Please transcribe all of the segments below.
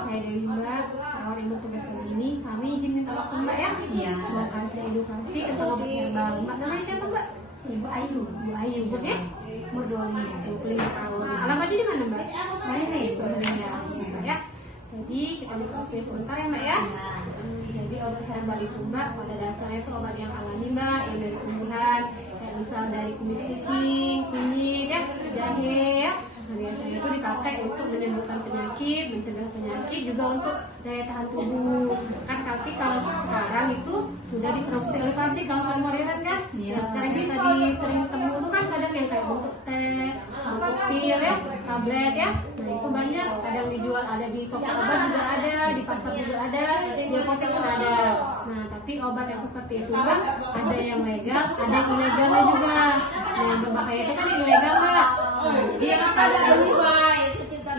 saya dari Mbak, perawat yang bertugas kali ini. Kami izin minta waktu Mbak ya. Iya. Mbak kasih edukasi tentang obat herbal. Mbak namanya siapa Mbak? Ibu Ayu. Bu Ayu, umurnya Umur 25. 25 tahun. Alamatnya di mana Mbak? Ini. Ya, Mbak ya. Jadi kita buka oke sebentar ya Mbak ya. Jadi obat herbal itu Mbak pada dasarnya itu obat yang alami Mbak, yang dari tumbuhan, kayak misal dari kumis kucing, kunyit ya, jahe ya. Nah, biasanya itu dipakai untuk menyembuhkan penyakit, mencegah penyakit, juga untuk daya tahan tubuh. Kan tapi kalau sekarang itu sudah diproduksi oleh pabrik, kalau soal modern kan. Iya. Nah, sekarang kita sering ketemu itu kan kadang yang kayak bentuk teh, bentuk pil ya, tablet ya. Nah itu banyak, kadang dijual ada di toko obat juga ada, di pasar juga ada, di apotek pun ada. Nah tapi obat yang seperti itu kan ada yang legal, ada yang ilegalnya juga. Nah yang berbahaya itu kan yang ilegal Mbak. Nah, jadi yang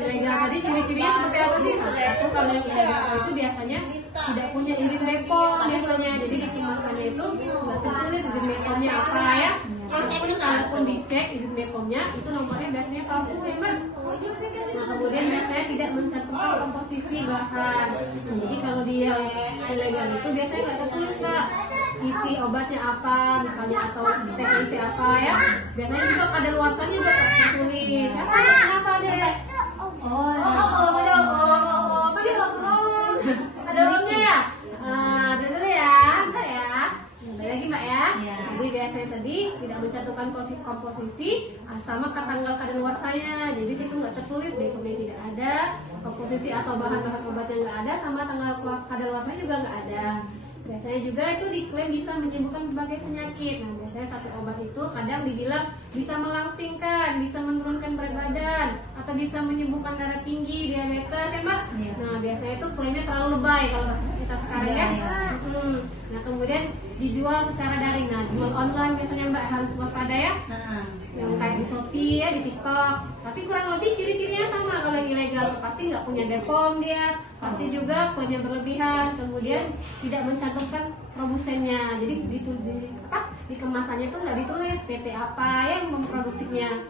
ilegal tadi ciri-cirinya seperti apa sih? Nah, satu kalau yang ilegal itu biasanya tidak punya izin BPOM biasanya, jadi di kemasannya itu nggak tertulis izin BPOM-nya apa ya. Kalaupun dicek izin BPOM-nya itu nomornya biasanya palsu ya Mbak. Nah kemudian biasanya tidak mencantumkan komposisi bahan. Nah, jadi kalau dia ilegal itu biasanya nggak tertulis Mbak isi obatnya apa misalnya atau TNC apa ya. Biasanya juga ada luasannya juga nggak tertulis. Siapa ya? Kenapa deh? Ada orangnya ya? Ada dulu ya, bentar ya. Ada lagi Mbak ya. Jadi biasanya tadi tidak mencantumkan komposisi sama tanggal kadaluarsanya. Jadi situ nggak tertulis, BPOM-nya tidak ada, komposisi atau bahan-bahan obatnya nggak ada, sama tanggal kadaluarsanya juga nggak ada. Biasanya juga itu diklaim bisa menyembuhkan berbagai penyakit. Nah biasanya satu obat itu kadang dibilang bisa melangsingkan, bisa menurunkan berat badan, atau bisa menyembuhkan darah tinggi, diabetes ya Mbak. Iya. Nah biasanya itu klaimnya terlalu lebay kalau bahasa kita sekarang Iya, ya. iya. Nah kemudian dijual secara daring. Nah jual online biasanya Mbak harus waspada ya. Yang kayak di Shopee ya, di TikTok. Tapi kurang lebih ciri-cirinya sama. Kalau yang ilegal tuh pasti nggak punya BPOM dia, pasti juga klaimnya berlebihan, kemudian tidak mencantumkan produsennya. Jadi di kemasannya tuh nggak ditulis PT apa yang memproduksinya.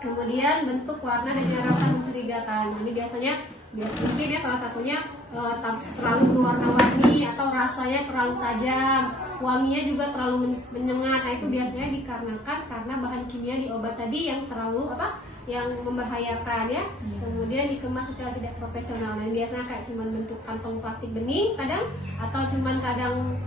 Kemudian bentuk, warna, dan rasa mencurigakan. Nah, ini biasanya mungkin ya salah satunya terlalu berwarna-warni atau rasanya terlalu tajam, wanginya juga terlalu menyengat. Nah itu biasanya dikarenakan karena bahan kimia di obat tadi yang terlalu yang membahayakan ya. Kemudian dikemas secara tidak profesional. Dan biasanya kayak cuman bentuk kantong plastik bening kadang, atau cuman kadang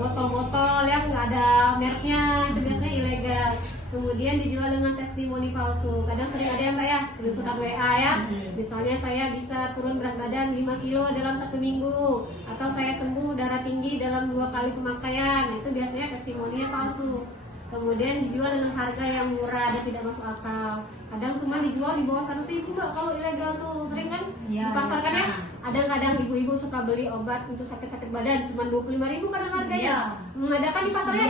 botol-botol yang nggak ada mereknya, itu biasanya ilegal. Kemudian dijual dengan testimoni palsu. Kadang sering ada yang Mbak ya, screenshot WA ya. Misalnya saya bisa turun berat badan 5 kilo dalam 1 minggu, atau saya sembuh darah tinggi dalam 2 kali pemakaian. Nah, itu biasanya testimoninya palsu. Kemudian dijual dengan harga yang murah dan tidak masuk akal. Kadang cuma dijual di bawah 100.000 Mbak kalau ilegal tuh. Sering kan dipasarkan ya. Kadang-kadang ibu-ibu suka beli obat untuk sakit-sakit badan cuma 25.000 kadang harganya. Ada kan di pasarnya?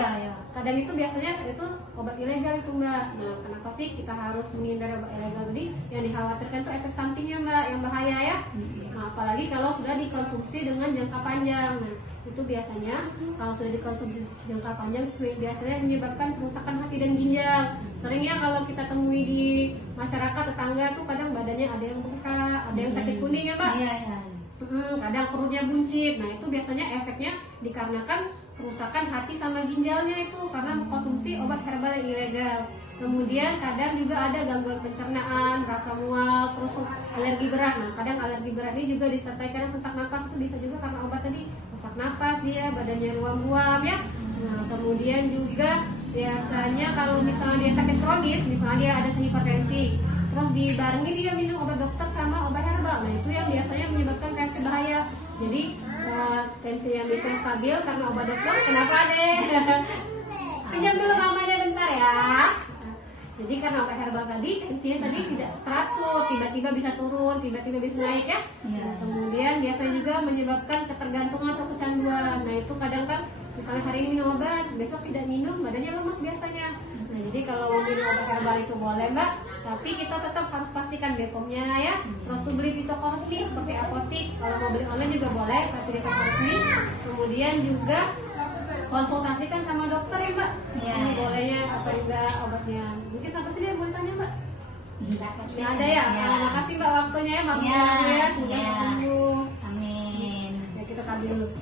Kadang itu biasanya itu obat ilegal itu Mbak. Nah kenapa sih kita harus menghindari obat ilegal tadi? Yang dikhawatirkan tuh efek sampingnya Mbak, yang bahaya ya. Nah apalagi kalau sudah dikonsumsi dengan jangka panjang. Nah itu biasanya kalau sudah dikonsumsi jangka panjang biasanya menyebabkan kerusakan hati dan ginjal. Sering ya kalau kita temui di masyarakat tetangga tuh kadang badannya ada yang bengkak, ada yang sakit kuning ya Mbak. Kadang perutnya buncit. Nah itu biasanya efeknya dikarenakan kerusakan hati sama ginjalnya itu karena konsumsi obat herbal yang ilegal. Kemudian kadang juga ada gangguan pencernaan, rasa mual, terus alergi berat. Nah kadang alergi berat ini juga disertai kadang sesak napas, itu bisa juga karena obat tadi sesak napas dia, badannya ruam-ruam ya. Nah kemudian juga biasanya kalau misalnya dia sakit kronis, misalnya dia ada hipertensi, terus dibarengi dia minum obat dokter sama obat herbal. Nah itu yang biasanya menyebabkan reaksi bahaya. Jadi tensi yang biasanya stabil karena obat dokter. Kenapa deh? Pinjam dulu mamanya bentar ya. Jadi karena obat herbal tadi tensinya tadi tidak teratur, tiba-tiba bisa turun, tiba-tiba bisa naik ya. Nah, kemudian biasanya juga menyebabkan ketergantungan atau kecanduan. Nah itu kadang kan misalnya hari ini minum obat, besok tidak minum, badannya lemas biasanya. Nah jadi kalau mau minum obat herbal itu boleh Mbak, tapi kita tetap harus pastikan BPOM-nya ya. Terus tuh beli di toko resmi seperti apotik. Kalau mau beli online juga boleh, tapi di toko resmi. Kemudian juga konsultasikan sama dokter ya Mbak. Ini bolehnya apa enggak obatnya. Mungkin siapa sih yang mau ditanya Mbak? Ada ya? Makasih Mbak waktunya ya Mbak. Semoga